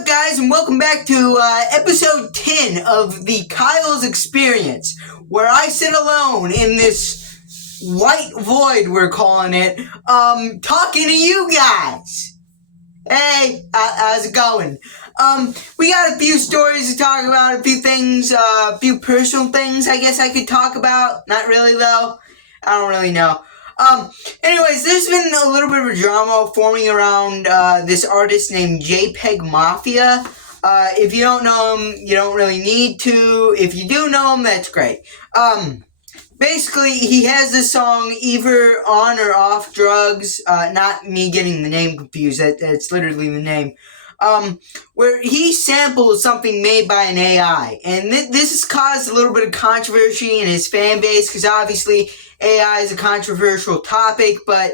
up, guys, and welcome back to episode 10 of the Kyle's Experience, where I sit alone in this white void, we're calling it, talking to you guys. Hey, how's it going? We got a few stories to talk about, a few things, a few personal things I guess I could talk about. Not really, though. I don't really know. Anyways, there's been a little bit of a drama forming around, this artist named JPEG Mafia. If you don't know him, you don't really need to. If you do know him, that's great. Basically, he has this song, either On or Off Drugs, not me getting the name confused, that's literally the name, where he samples something made by an AI, and this has caused a little bit of controversy in his fan base, because obviously AI is a controversial topic, but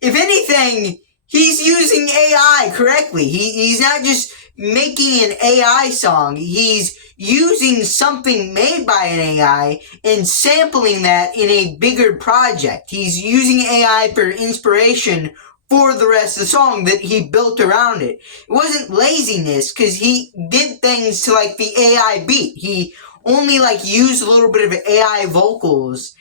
if anything, he's using AI correctly. He's not just making an AI song, he's using something made by an AI and sampling that in a bigger project. He's using AI for inspiration for the rest of the song that he built around it. It wasn't laziness, because he did things to like the AI beat. He only like used a little bit of AI vocals.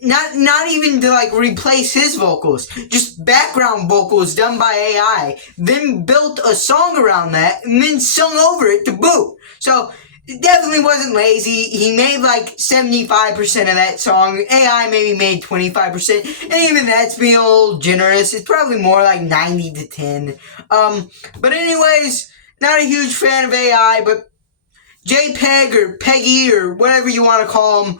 Not even to like replace his vocals, just background vocals done by AI, then built a song around that, and then sung over it to boot. So, it definitely wasn't lazy. He made like 75% of that song. AI maybe made 25%, and even that's being a little generous. It's probably more like 90 to 10. But anyways, not a huge fan of AI, but JPEG or Peggy or whatever you want to call him,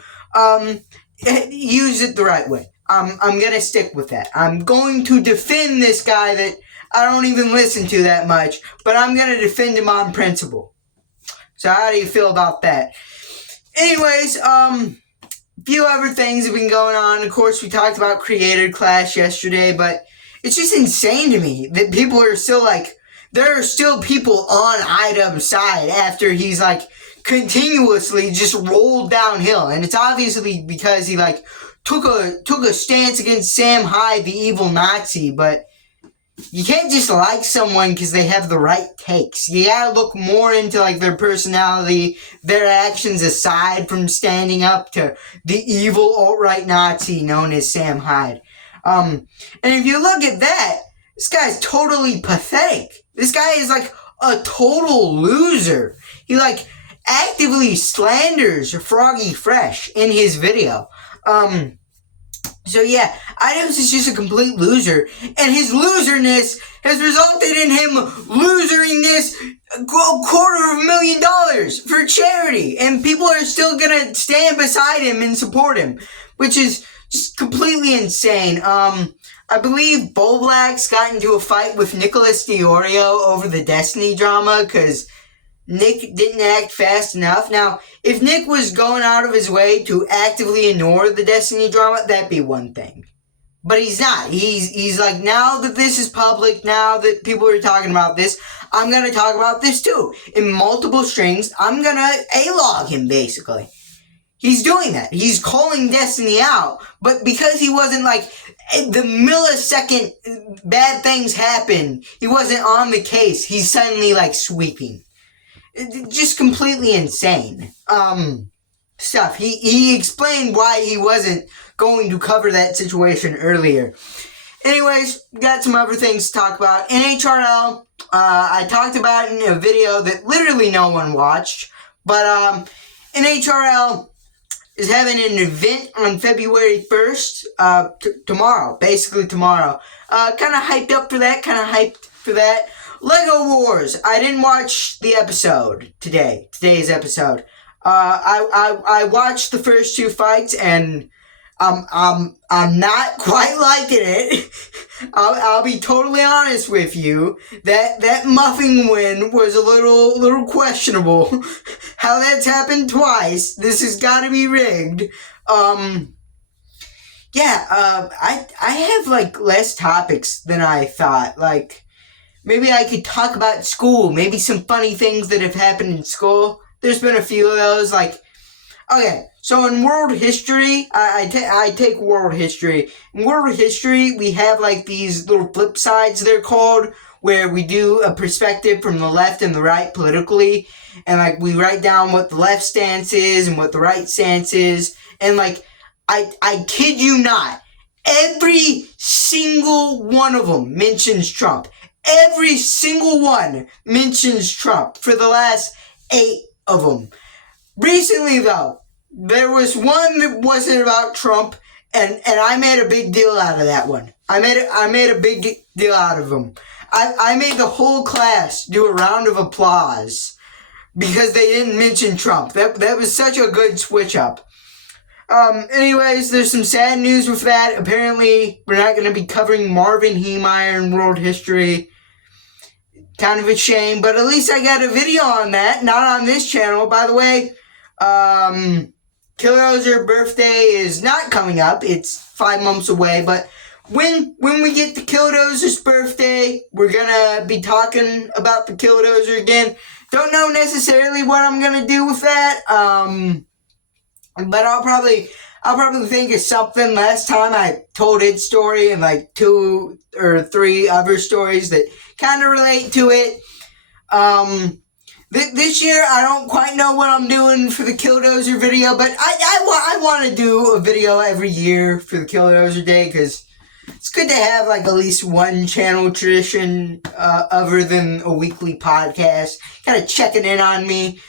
use it the right way. I'm gonna stick with that. I'm going to defend this guy that I don't even listen to that much, but I'm gonna defend him on principle. So how do you feel about that? Anyways, few other things have been going on. Of course, we talked about Creator Clash yesterday, but it's just insane to me that people are still like, there are still people on iDubbbz's side after he's like continuously just rolled downhill, and it's obviously because he like took a stance against Sam Hyde, the evil Nazi. But you can't just like someone because they have the right takes. You gotta look more into like their personality, their actions aside from standing up to the evil alt-right Nazi known as Sam Hyde. And if you look at that, this guy's totally pathetic. This guy is like a total loser. He like actively slanders Froggy Fresh in his video. So yeah, iDubbbz is just a complete loser, and his loserness has resulted in him losing this $250,000 for charity, and people are still gonna stand beside him and support him, which is just completely insane. I believe Boblax got into a fight with Nicholas Diorio over the Destiny drama, because Nick didn't act fast enough. Now, if Nick was going out of his way to actively ignore the Destiny drama, that'd be one thing. But he's not. He's like, now that this is public, now that people are talking about this, I'm gonna talk about this too. In multiple strings, I'm gonna A-log him, basically. He's doing that. He's calling Destiny out, but because he wasn't like, the millisecond bad things happen, he wasn't on the case, he's suddenly like sweeping. Just completely insane stuff. He explained why he wasn't going to cover that situation earlier. Anyways, got some other things to talk about. NHRL, I talked about it in a video that literally no one watched, but NHRL is having an event on February 1st, tomorrow, basically tomorrow. Kind of hyped for that. Lego Wars. I didn't watch the episode today's episode. I watched the first two fights, and I'm not quite liking it. I'll be totally honest with you. That muffing win was a little questionable. How that's happened twice. This has got to be rigged. I have like less topics than I thought. Like, maybe I could talk about school. Maybe some funny things that have happened in school. There's been a few of those. Like, okay, so in world history, I take world history. In world history, we have like these little flip sides, they're called, where we do a perspective from the left and the right politically, and like we write down what the left stance is and what the right stance is, and like I kid you not, every single one of them mentions Trump. Every single one mentions Trump for the last 8 of them. Recently, though, there was one that wasn't about Trump, and I made a big deal out of that one. I made a big deal out of them. I made the whole class do a round of applause because they didn't mention Trump. That was such a good switch up. Anyways, there's some sad news with that. Apparently, we're not going to be covering Marvin Heemeyer in world history. Kind of a shame, but at least I got a video on that. Not on this channel, by the way. Killdozer birthday is not coming up. It's 5 months away, but when we get to Killdozer's birthday, we're gonna be talking about the Killdozer again. Don't know necessarily what I'm gonna do with that. But I'll probably think of something. Last time I told its story and like 2 or 3 other stories that kind of relate to it. This year I don't quite know what I'm doing for the Killdozer video, but I want to do a video every year for the Killdozer Day because it's good to have like at least one channel tradition other than a weekly podcast, kind of checking in on me.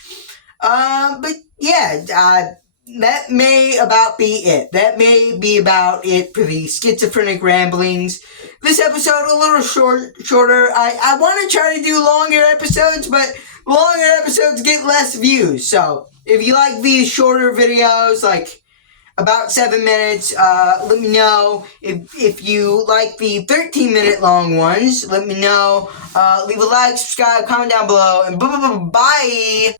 But yeah, that may about be it. That may be about it for the schizophrenic ramblings. This episode a little shorter. I want to try to do longer episodes, but longer episodes get less views. So if you like these shorter videos, like about 7 minutes, let me know. If you like the 13-minute long ones, let me know. Leave a like, subscribe, comment down below, and bye.